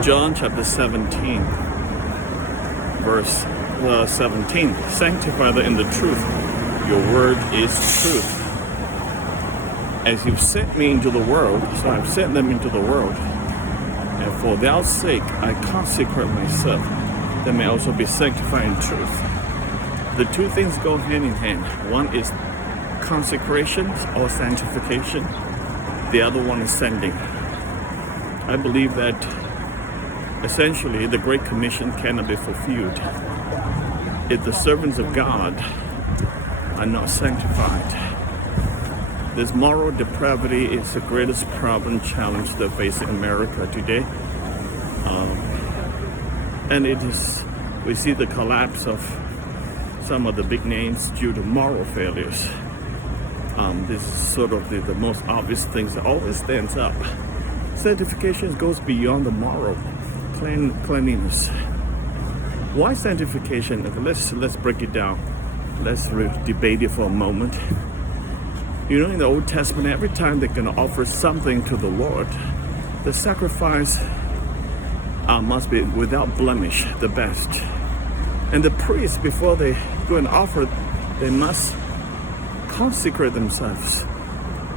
John chapter 17, verse 17. Sanctify them in the truth. Your word is truth. As you've sent me into the world, so I've sent them into the world. And for their sake, I consecrate myself, that may also be sanctified in truth. The two things go hand in hand. One is consecration or sanctification. The other one is sending. I believe that essentially the Great Commission cannot be fulfilled if the servants of God are not sanctified. This moral depravity is the greatest problem challenge that facing America today. And it is, we see the collapse of some of the big names due to moral failures. This is sort of the most obvious things that always stands up. Sanctification goes beyond the moral cleanliness. Why sanctification? Let's break it down. Let's debate it for a moment. You know, in the Old Testament, every time they're going to offer something to the Lord, the sacrifice must be without blemish, the best. And the priests, before they go and offer, they must consecrate themselves.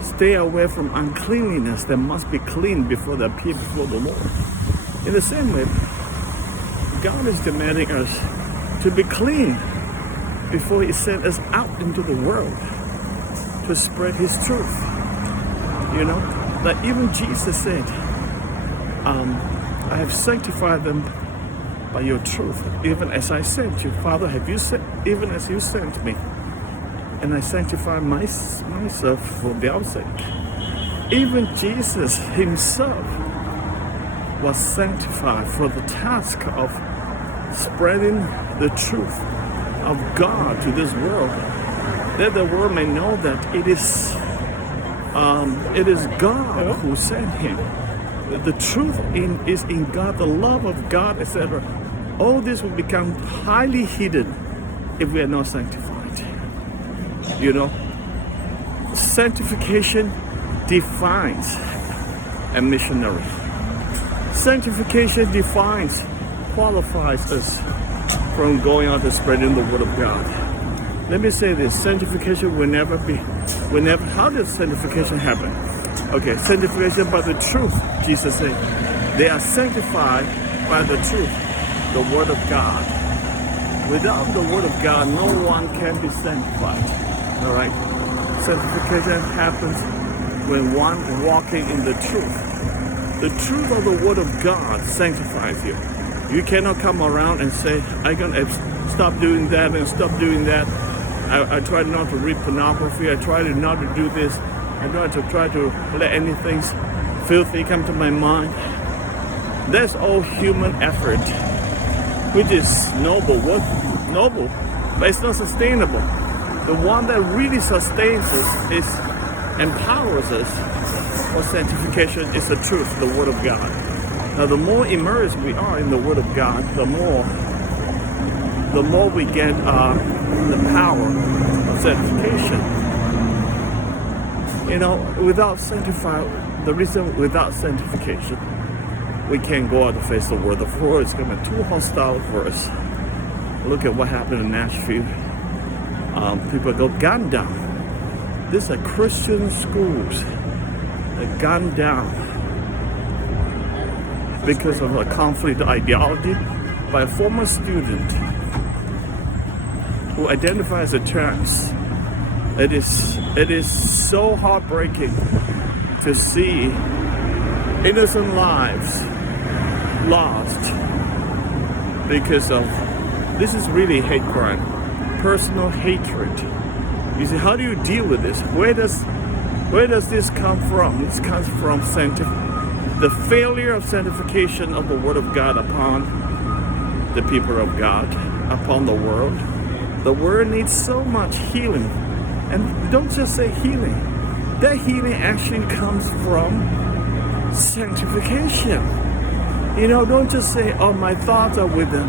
Stay away from uncleanliness. They must be clean before they appear before the Lord. In the same way, God is demanding us to be clean before He sent us out into the world to spread His truth. You know, that even Jesus said, I have sanctified them by your truth, even as I sent you. Father, have you sent, even as you sent me, and I sanctify myself for their sake. Even Jesus Himself was sanctified for the task of spreading the truth of God to this world, that the world may know that it is God who sent Him. The truth is in God, the love of God, etc. All this will become highly hidden if we are not sanctified. You know, sanctification defines a missionary. Sanctification qualifies us from going out and spreading the word of God. Let me say this, sanctification will never, how does sanctification happen? Okay, sanctification by the truth, Jesus said. They are sanctified by the truth, the word of God. Without the word of God, no one can be sanctified. All right? Sanctification happens when one walking in the truth. The truth of the word of God sanctifies you. You cannot come around and say, I'm going to stop doing that and stop doing that. I try not to read pornography. I try not to do this. I try to let anything filthy come to my mind. That's all human effort, which is noble, but it's not sustainable. The one that really sustains us, empowers us for sanctification, is the truth, the Word of God. Now, the more immersed we are in the Word of God, the more we get the power of sanctification. You know, without sanctification, we can't go out to face the world. The world is going to be too hostile for us. Look at what happened in Nashville. People go gunned down. These are Christian schools that gunned down because of a conflict ideology by a former student who identifies as trans. It is so heartbreaking to see innocent lives lost because of, this is really hate crime, personal hatred. You see, how do you deal with this? Where does this come from? This comes from the failure of sanctification of the Word of God upon the people of God, upon the world. The Word needs so much healing. And don't just say healing. That healing actually comes from sanctification. You know, don't just say, oh, my thoughts are with them.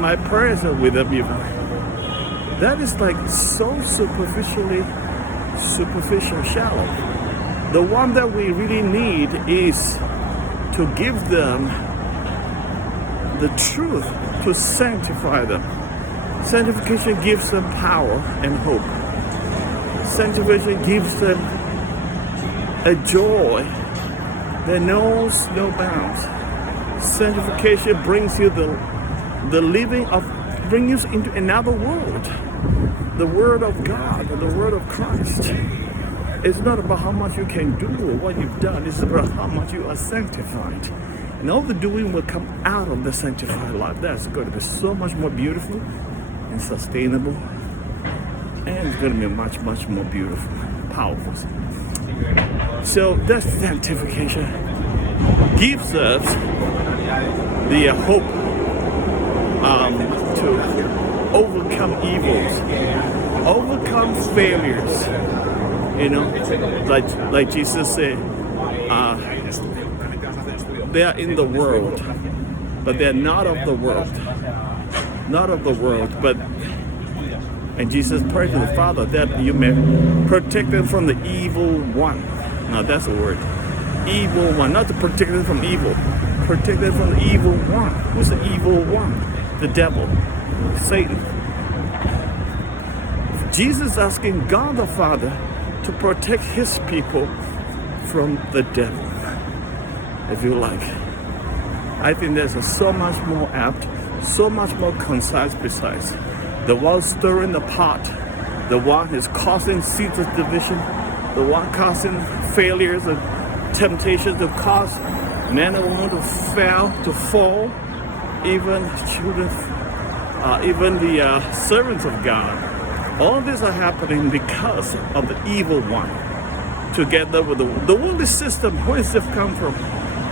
My prayers are with them even. That is like so superficial, shallow. The one that we really need is to give them the truth to sanctify them. Sanctification gives them power and hope. Sanctification gives them a joy that knows no bounds. Sanctification brings you the living of, brings you into another world. The Word of God, the Word of Christ. It's not about how much you can do or what you've done. It's about how much you are sanctified. And all the doing will come out of the sanctified life. That's going to be so much more beautiful and sustainable. And it's going to be much, much more beautiful, powerful. So that sanctification gives us the hope to overcome evils, overcome failures. You know, like Jesus said, they are in the world, but they are not of the world. Not of the world, but, and Jesus prayed to the Father that you may protect them from the evil one. Now that's a word. Evil one, not to protect them from evil. Protect them from the evil one. Who's the evil one? The devil, Satan. Jesus asking God the Father to protect his people from the devil, if you like. I think there's so much more apt, so much more concise besides. The one stirring the pot, the one is causing seeds of division, the one causing failures and temptations to cause men and women to fail, to fall, even children, even the servants of God. All these are happening because of the evil one. Together with the worldly system, where does it come from?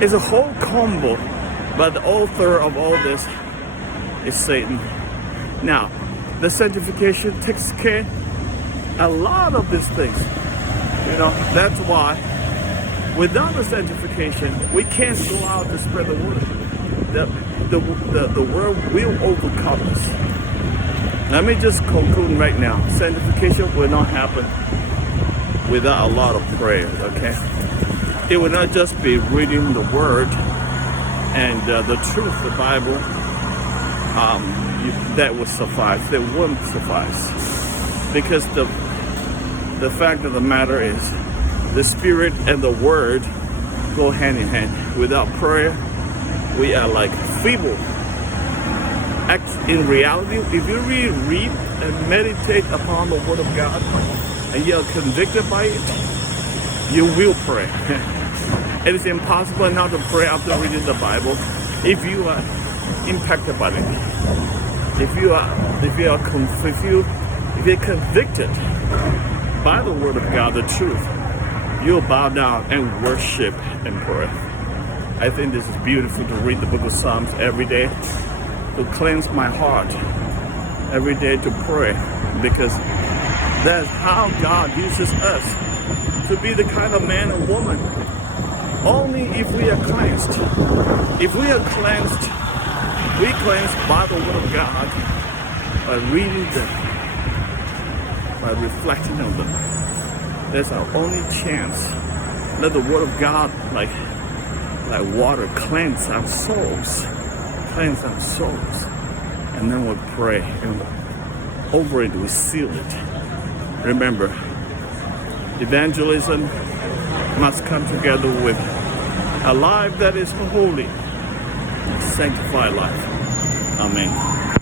It's a whole combo, but the author of all this is Satan. Now, the sanctification takes care a lot of these things. You know, that's why without the sanctification, we can't go out to spread the word. The word will overcome us. Let me just conclude right now. Sanctification will not happen without a lot of prayer, okay? It will not just be reading the word and the truth, the Bible, that will suffice. That won't suffice. Because the fact of the matter is, the Spirit and the Word go hand in hand. Without prayer, we are like feeble. In reality, if you really read and meditate upon the Word of God and you are convicted by it, you will pray. It is impossible not to pray after reading the Bible if you are impacted by it. If you're convicted by the Word of God, the truth, you'll bow down and worship and pray. I think this is beautiful to read the book of Psalms every day, to cleanse my heart every day, to pray, because that's how God uses us to be the kind of man and woman. Only if we are cleansed. If we are cleansed, we cleansed by the Word of God, by reading them, by reflecting on them. That's our only chance. Let the Word of God, like water, cleanse our souls. Cleanse our souls. And then we'll pray. And over it, we seal it. Remember, evangelism must come together with a life that is holy, sanctified life. Amen.